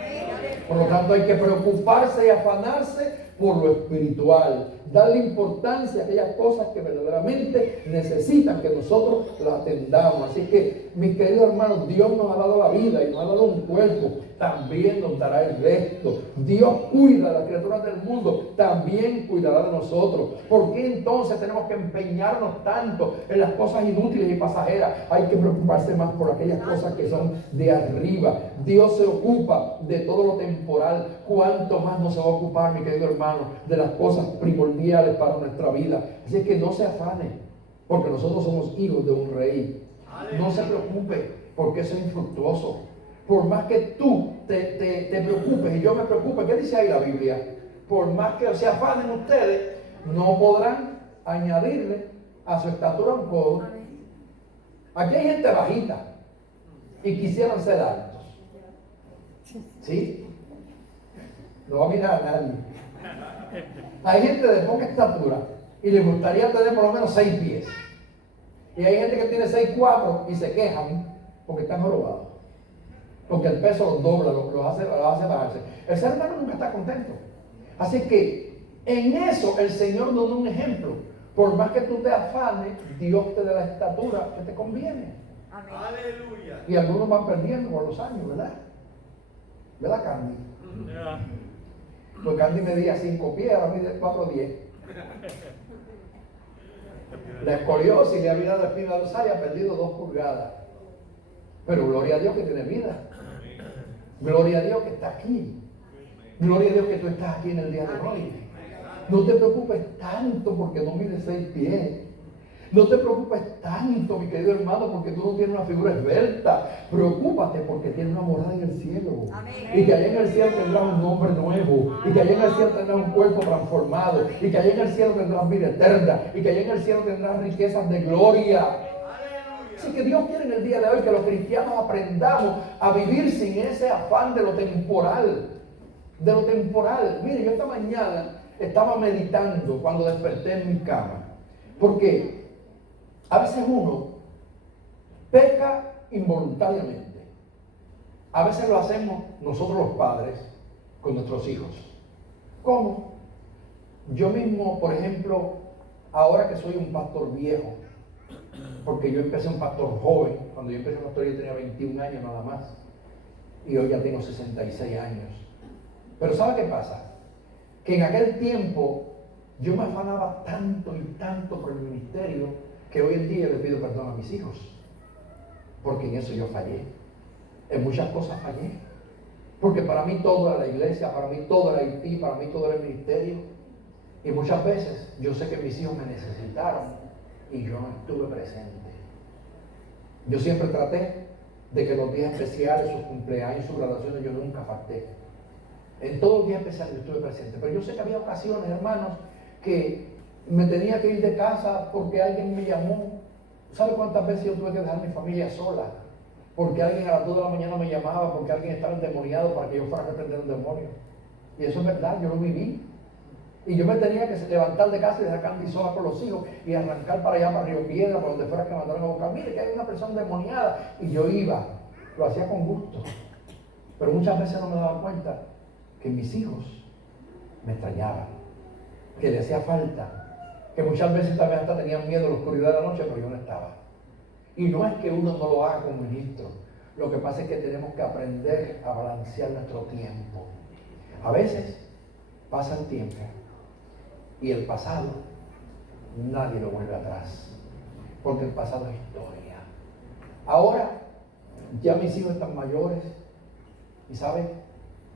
Por lo tanto, hay que preocuparse y afanarse por lo espiritual, darle importancia a aquellas cosas que verdaderamente necesitan que nosotros las atendamos. Así que, mis queridos hermanos, Dios nos ha dado la vida y nos ha dado un cuerpo, también nos dará el resto. Dios cuida a las criaturas del mundo, también cuidará de nosotros. ¿Por qué entonces tenemos que empeñarnos tanto en las cosas inútiles y pasajeras? Hay que preocuparse más por aquellas cosas que son de arriba. Dios se ocupa de todo lo temporal. ¿Cuánto más no se va a ocupar, mi querido hermano, de las cosas primordiales para nuestra vida? Así que no se afane, porque nosotros somos hijos de un rey. No se preocupe, porque eso es infructuoso. Por más que tú te preocupes y yo me preocupe, ¿qué dice ahí la Biblia? Por más que se afanen ustedes, no podrán añadirle a su estatura un codo. Aquí hay gente bajita y quisieran ser altos. ¿Sí? No va a mirar a nadie. Hay gente de poca estatura y les gustaría tener por lo menos 6 pies. Y hay gente que tiene 6'4" y se quejan porque están jorobados. Porque el peso los dobla, los hace bajarse. El ser humano nunca está contento. Así que en eso el Señor nos da un ejemplo. Por más que tú te afanes, Dios te da la estatura que te conviene. Amén. Aleluya. Y algunos van perdiendo con los años, ¿verdad? ¿Verdad, Candy? Pues Candy medía 5 pies, ahora mide 4'10". La escoliosis le ha virado la espina dorsal y ha perdido 2 pulgadas. Pero gloria a Dios que tiene vida. Gloria a Dios que está aquí. Gloria a Dios que tú estás aquí en el día de hoy. No te preocupes tanto porque no mides 6 pies. No te preocupes tanto, mi querido hermano, porque tú no tienes una figura esbelta. Preocúpate porque tienes una morada en el cielo. Amén. Y que allá en el cielo tendrás un nombre nuevo. Y que allá en el cielo tendrás un cuerpo transformado. Y que allá en el cielo tendrás vida eterna. Y que allá en el cielo tendrás riquezas de gloria. Así que Dios quiere en el día de hoy que los cristianos aprendamos a vivir sin ese afán de lo temporal. De lo temporal. Mire, yo esta mañana estaba meditando cuando desperté en mi cama. Porque a veces uno peca involuntariamente. A veces lo hacemos nosotros los padres con nuestros hijos. ¿Cómo? Yo mismo, por ejemplo, ahora que soy un pastor viejo, porque yo empecé un pastor joven, cuando yo empecé un pastor yo tenía 21 años nada más, y hoy ya tengo 66 años. Pero ¿sabe qué pasa? Que en aquel tiempo yo me afanaba tanto y tanto por el ministerio, que hoy en día le pido perdón a mis hijos, porque en eso yo fallé, en muchas cosas fallé, porque para mí todo era la iglesia, para mí todo era Haití, para mí todo era el ministerio, y muchas veces yo sé que mis hijos me necesitaron y yo no estuve presente. Yo siempre traté de que los días especiales, sus cumpleaños, sus graduaciones, yo nunca falté. En todos los días especiales yo estuve presente, pero yo sé que había ocasiones, hermanos, que me tenía que ir de casa porque alguien me llamó. ¿Sabe cuántas veces yo tuve que dejar mi familia sola? Porque alguien a las 2 de la mañana me llamaba, porque alguien estaba endemoniado para que yo fuera a reprender un demonio. Y eso es verdad, yo lo viví. Y yo me tenía que levantar de casa y dejar Candy sola con los hijos y arrancar para allá, para Río Piedra, para donde fuera que me mandaron a buscar. Mire que hay una persona endemoniada. Y yo iba, lo hacía con gusto. Pero muchas veces no me daba cuenta que mis hijos me extrañaban, que le hacía falta. Que muchas veces también hasta tenían miedo a la oscuridad de la noche, pero yo no estaba. Y no es que uno no lo haga como ministro. Lo que pasa es que tenemos que aprender a balancear nuestro tiempo. A veces pasa el tiempo y el pasado nadie lo vuelve atrás, porque el pasado es historia. Ahora ya mis hijos están mayores y ¿saben?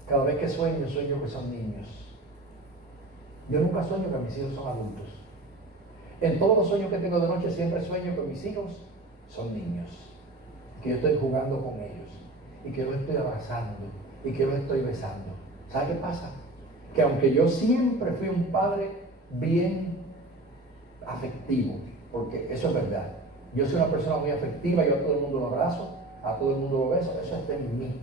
Cada vez que sueño que son niños. Yo nunca sueño que mis hijos son adultos. En todos los sueños que tengo de noche siempre sueño que mis hijos son niños, que yo estoy jugando con ellos y que los estoy abrazando y que los estoy besando. ¿Sabe qué pasa? Que aunque yo siempre fui un padre bien afectivo, porque eso es verdad, yo soy una persona muy afectiva, yo a todo el mundo lo abrazo, a todo el mundo lo beso, eso está en mí.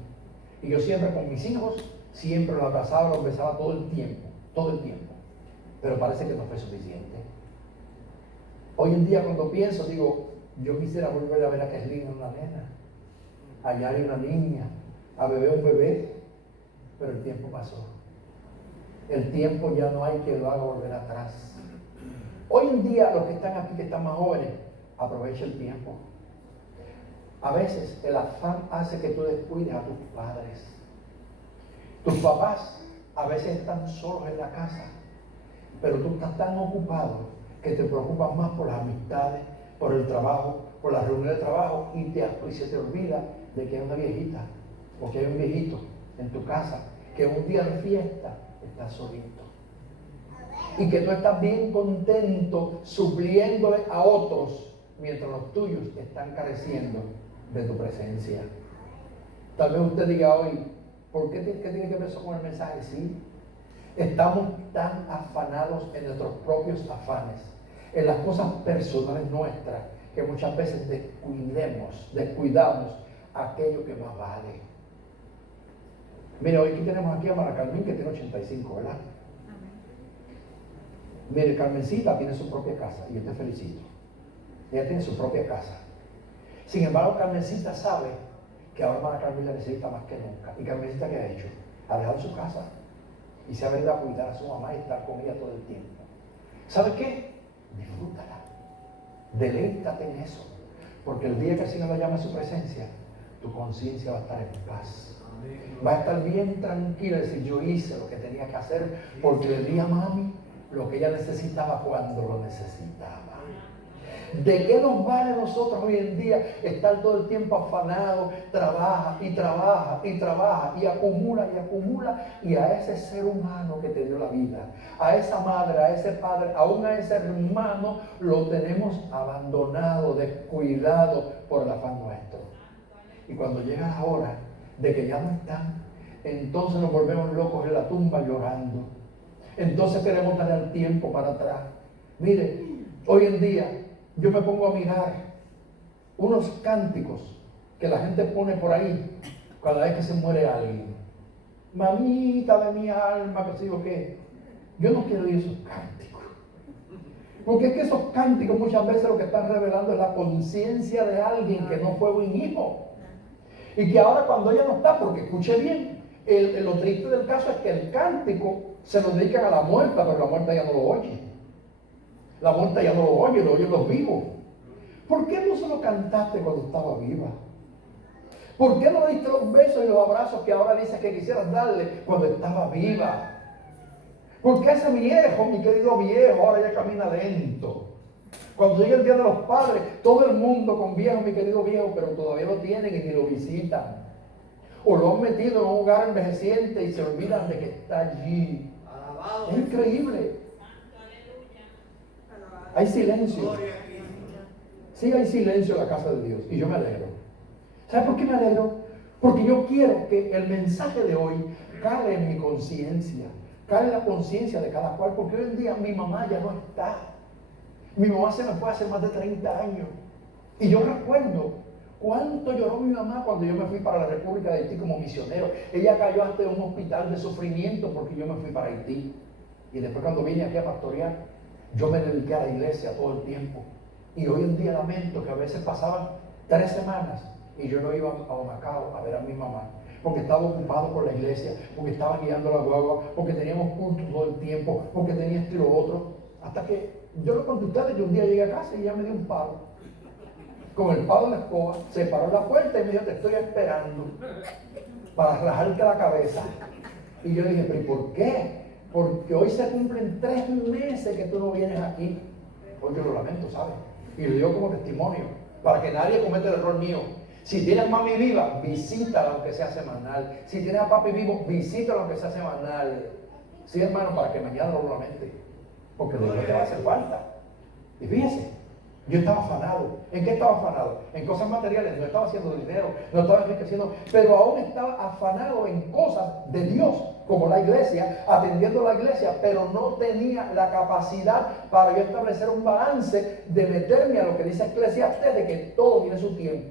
Y yo siempre con mis hijos, siempre los abrazaba, los besaba todo el tiempo, pero parece que no fue suficiente. Hoy en día cuando pienso, digo, yo quisiera volver a ver a Keslin, una nena, a Yari, una niña, a Bebé, un bebé, pero el tiempo pasó. El tiempo ya no hay que lo haga volver atrás. Hoy en día los que están aquí, que están más jóvenes, aprovecha el tiempo. A veces el afán hace que tú descuides a tus padres. Tus papás a veces están solos en la casa, pero tú estás tan ocupado que te preocupas más por las amistades, por el trabajo, por la reunión de trabajo y se te olvida de que hay una viejita o que hay un viejito en tu casa que un día de fiesta está solito y que tú estás bien contento supliéndole a otros mientras los tuyos están careciendo de tu presencia. Tal vez usted diga hoy, ¿por qué tiene que ver eso con el mensaje? Sí, estamos tan afanados en nuestros propios afanes en las cosas personales nuestras, que muchas veces descuidamos aquello que más vale. Mire, hoy aquí tenemos aquí a Mara Carmen, que tiene 85, ¿verdad? Mire, Carmencita tiene su propia casa y yo te felicito. Ella tiene su propia casa. Sin embargo, Carmencita sabe que ahora Mara Carmen la necesita más que nunca. ¿Y Carmencita qué ha hecho? Ha dejado su casa y se ha venido a cuidar a su mamá y estar con ella todo el tiempo. ¿Sabe qué? Disfrútala. Deleítate en eso. Porque el día que el Señor la llame a su presencia, tu conciencia va a estar en paz. Va a estar bien tranquila y decir, yo hice lo que tenía que hacer porque le di a mami lo que ella necesitaba cuando lo necesitaba. ¿De qué nos vale a nosotros hoy en día estar todo el tiempo afanados? Trabaja y trabaja y trabaja y acumula y acumula, y a ese ser humano que te dio la vida, a esa madre, a ese padre, aún a ese hermano, lo tenemos abandonado, descuidado por el afán nuestro. Y cuando llega la hora de que ya no están, entonces nos volvemos locos en la tumba llorando. Entonces queremos dar el tiempo para atrás. Mire, hoy en día yo me pongo a mirar unos cánticos que la gente pone por ahí cada vez que se muere alguien. Mamita de mi alma, que sé yo qué. Yo no quiero oír esos cánticos. Porque es que esos cánticos muchas veces lo que están revelando es la conciencia de alguien que no fue buen hijo. Y que ahora cuando ella no está, porque escuche bien, lo triste del caso es que el cántico se lo dedican a la muerta, pero la muerta ya no lo oye. La muerta ya no lo oye, lo oyen los vivos. ¿Por qué no se lo cantaste cuando estaba viva? ¿Por qué no le diste los besos y los abrazos que ahora dices que quisieras darle cuando estaba viva? ¿Por qué ese viejo, mi querido viejo, ahora ya camina lento? Cuando llega el Día de los Padres, todo el mundo con viejo, mi querido viejo, pero todavía lo tienen y ni lo visitan. O lo han metido en un hogar envejeciente y se olvidan de que está allí. Alabado. Es increíble. Hay silencio. Sí, hay silencio en la casa de Dios. Y yo me alegro. ¿Sabe por qué me alegro? Porque yo quiero que el mensaje de hoy cale en mi conciencia. Cale en la conciencia de cada cual. Porque hoy en día mi mamá ya no está. Mi mamá se me fue hace más de 30 años. Y yo recuerdo cuánto lloró mi mamá cuando yo me fui para la República de Haití como misionero. Ella cayó hasta en un hospital de sufrimiento porque yo me fui para Haití. Y después cuando vine aquí a pastorear, yo me dediqué a la iglesia todo el tiempo. Y hoy en día lamento que a veces pasaban 3 semanas y yo no iba a Humacao a ver a mi mamá. Porque estaba ocupado por la iglesia, porque estaba guiando la guagua, porque teníamos cultos todo el tiempo, porque tenía esto y lo otro. Hasta que yo lo conté a ustedes, yo un día llegué a casa y ella me dio un palo. Con el palo de la escoba, se paró en la puerta y me dijo, te estoy esperando para rajarte la cabeza. Y yo dije, pero ¿y por qué? Porque hoy se cumplen 3 meses que tú no vienes aquí. Hoy yo lo lamento, ¿sabes? Y lo digo como testimonio, para que nadie cometa el error mío. Si tienes a mami viva, visítala aunque sea semanal. Si tienes a papi vivo, visítala aunque sea semanal. Sí, hermano, para que mañana no lo lamente. Porque después te va a hacer falta. Y fíjese, yo estaba afanado. ¿En qué estaba afanado? En cosas materiales. No estaba haciendo dinero, no estaba enriqueciendo, pero aún estaba afanado en cosas de Dios, como la iglesia, atendiendo la iglesia, pero no tenía la capacidad para yo establecer un balance de meterme a lo que dice Eclesiastés, de que todo tiene su tiempo.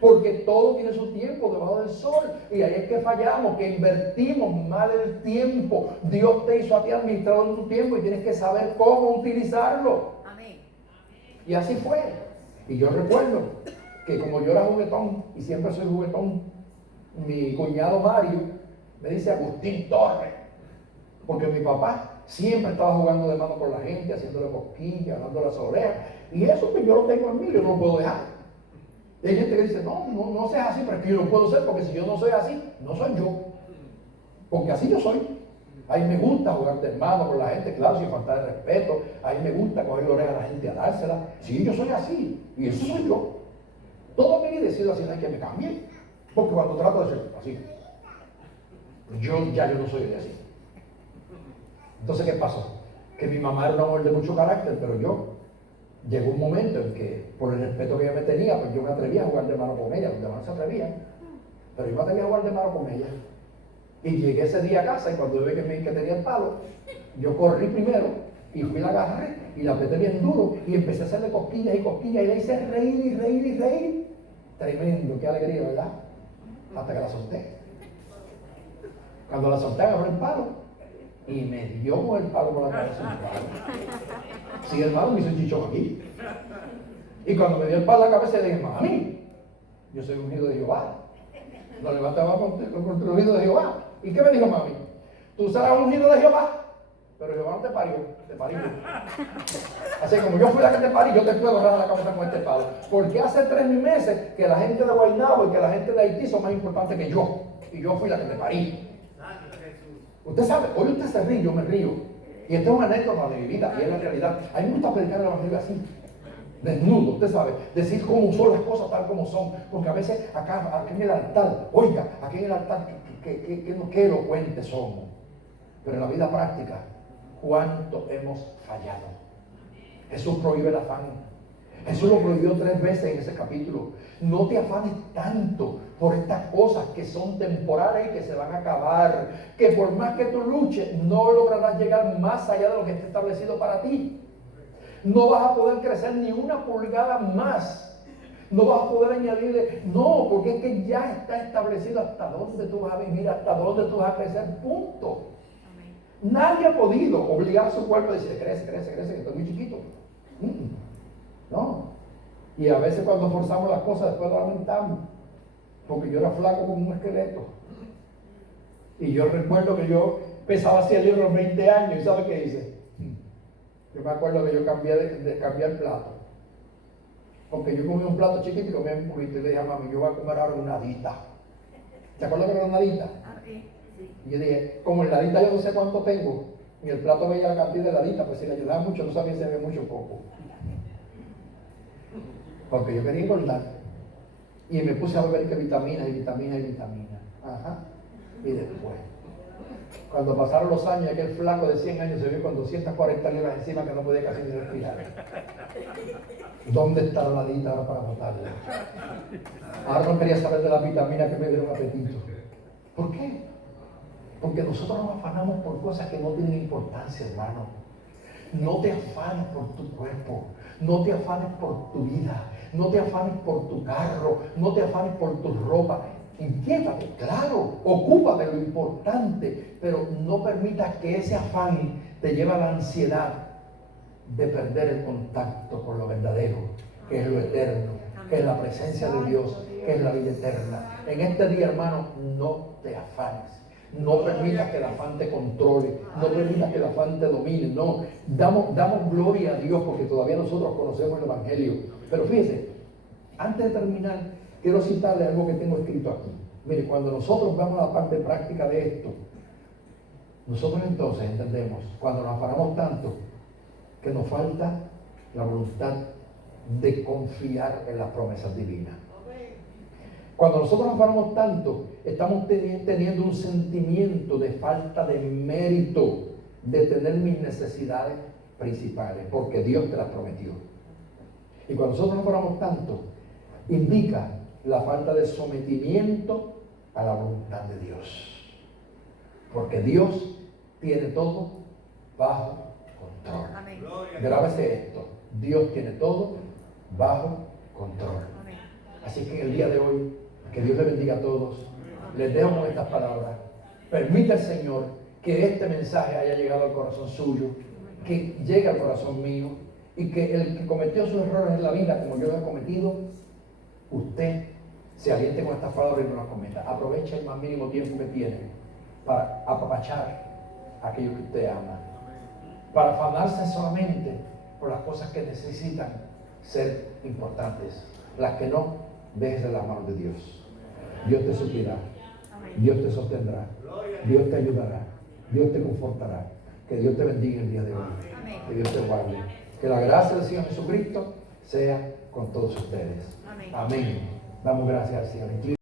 Porque todo tiene su tiempo debajo del sol. Y ahí es que fallamos, que invertimos mal el tiempo. Dios te hizo a ti administrador de tu tiempo y tienes que saber cómo utilizarlo. Amén. Y así fue. Y yo recuerdo que como yo era juguetón, y siempre soy juguetón, mi cuñado Mario me dice Agustín Torres. Porque mi papá siempre estaba jugando de mano con la gente, haciéndole cosquillas, dando las orejas. Y eso que yo lo tengo en mí, yo no lo puedo dejar. Y hay gente que dice, no seas así, pero es que yo lo puedo ser, porque si yo no soy así, no soy yo. Porque así yo soy. A mí me gusta jugar de mano con la gente, claro, sin faltar de respeto. A mí me gusta coger la oreja a la gente a dársela. Sí, yo soy así, y eso soy yo. Toda mi vida he sido así, no hay que me cambie. Porque cuando trato de ser así, yo no soy de así. Entonces, ¿qué pasó? Que mi mamá era una mujer de mucho carácter, pero yo llegó un momento en que, por el respeto que ella me tenía, pues yo me atrevía a jugar de mano con ella. Los demás se atrevían, pero yo me atrevía a jugar de mano con ella. Y llegué ese día a casa y cuando yo vi que tenía el palo, yo corrí primero Y fui, la agarré y la apreté bien duro y empecé a hacerle cosquillas y cosquillas y le hice reír y reír y reír. Tremendo, qué alegría, ¿verdad? Hasta que la solté. Cuando la solté, agarró el palo y me dio con el palo por la cabeza. Sí, hermano, me hizo un chichón aquí. Y cuando me dio el palo a la cabeza, le dije, mami, yo soy ungido de Jehová. No levantaba contra el ungido de Jehová. ¿Y qué me dijo mami? Tú serás ungido de Jehová, pero Jehová no te parió, te parí yo. Así como yo fui la que te parí, yo te puedo agarrar la cabeza con este palo. Porque hace 3 meses que la gente de Guaynabo y que la gente de Haití son más importantes que yo. Y yo fui la que te parí. Usted sabe, hoy usted se ríe, yo me río. Y esta es una anécdota de mi vida, y es la realidad. A mí me gusta predicar el evangelio así, desnudo, usted sabe, decir cómo son las cosas tal como son. Porque a veces acá en el altar, oiga, aquí en el altar, qué elocuentes somos. Pero en la vida práctica, ¿cuánto hemos fallado? Jesús prohíbe el afán. Jesús lo prohibió 3 veces en ese capítulo. No te afanes tanto por estas cosas que son temporales y que se van a acabar, que por más que tú luches, no lograrás llegar más allá de lo que está establecido para ti. No vas a poder crecer ni una pulgada más. No vas a poder añadirle, no, porque es que ya está establecido hasta dónde tú vas a vivir, hasta dónde tú vas a crecer, punto. Nadie ha podido obligar a su cuerpo a decir, crece, que estoy muy chiquito. No. Y a veces cuando forzamos las cosas, después lo lamentamos. Porque yo era flaco como un esqueleto. Y yo recuerdo que yo pesaba 100 libras a los 20 años. ¿Y sabe qué hice? Yo me acuerdo que yo cambié el plato. Porque yo comía un plato chiquito y comía un poquito. Y le dije a mami, yo voy a comer ahora una nadita. ¿Te acuerdas que era una nadita? Y yo dije, como en ladita yo no sé cuánto tengo, y el plato veía la cantidad de ladita, pues si le ayudaba mucho, no sabía si había mucho o poco. Porque yo quería engordar. Y me puse a beber que vitaminas y vitaminas y vitaminas. Ajá. Y después, cuando pasaron los años, aquel flaco de 100 años se vio con 240 libras encima que no podía casi ni respirar. ¿Dónde está la ladita ahora para botarla? Ahora no quería saber de las vitaminas que me dieron apetito. ¿Por qué? Porque nosotros nos afanamos por cosas que no tienen importancia, hermano. No te afanes por tu cuerpo, no te afanes por tu vida, no te afanes por tu carro, no te afanes por tu ropa. Inquiétate, claro, ocúpate de lo importante, pero no permitas que ese afán te lleve a la ansiedad de perder el contacto con lo verdadero, que es lo eterno, que es la presencia de Dios, que es la vida eterna. En este día, hermano, no te afanes. No permitas que el afán te controle, no permitas que el afán te domine, no. Damos gloria a Dios porque todavía nosotros conocemos el Evangelio. Pero fíjese, antes de terminar, quiero citarle algo que tengo escrito aquí. Mire, cuando nosotros vamos a la parte práctica de esto, nosotros entonces entendemos, cuando nos afanamos tanto, que nos falta la voluntad de confiar en las promesas divinas. Cuando nosotros nos afanamos tanto, estamos teniendo un sentimiento de falta de mérito de tener mis necesidades principales, porque Dios te las prometió. Y cuando nosotros nos afanamos tanto, indica la falta de sometimiento a la voluntad de Dios. Porque Dios tiene todo bajo control. Amén. Grábese esto, Dios tiene todo bajo control. Amén. Así que en el día de hoy, que Dios les bendiga a todos. Les dejo con estas palabras. Permita el Señor que este mensaje haya llegado al corazón suyo, que llegue al corazón mío, y que el que cometió sus errores en la vida, como yo lo he cometido, usted se aliente con estas palabras y no las cometa. Aproveche el más mínimo tiempo que tiene para apapachar a aquellos que usted ama, para afanarse solamente por las cosas que necesitan ser importantes. Las que no, déjese en las manos de Dios. Dios te suplirá, Dios te sostendrá, Dios te ayudará, Dios te confortará. Que Dios te bendiga el día de hoy, que Dios te guarde. Que la gracia del Señor Jesucristo sea con todos ustedes. Amén. Damos gracias al Señor.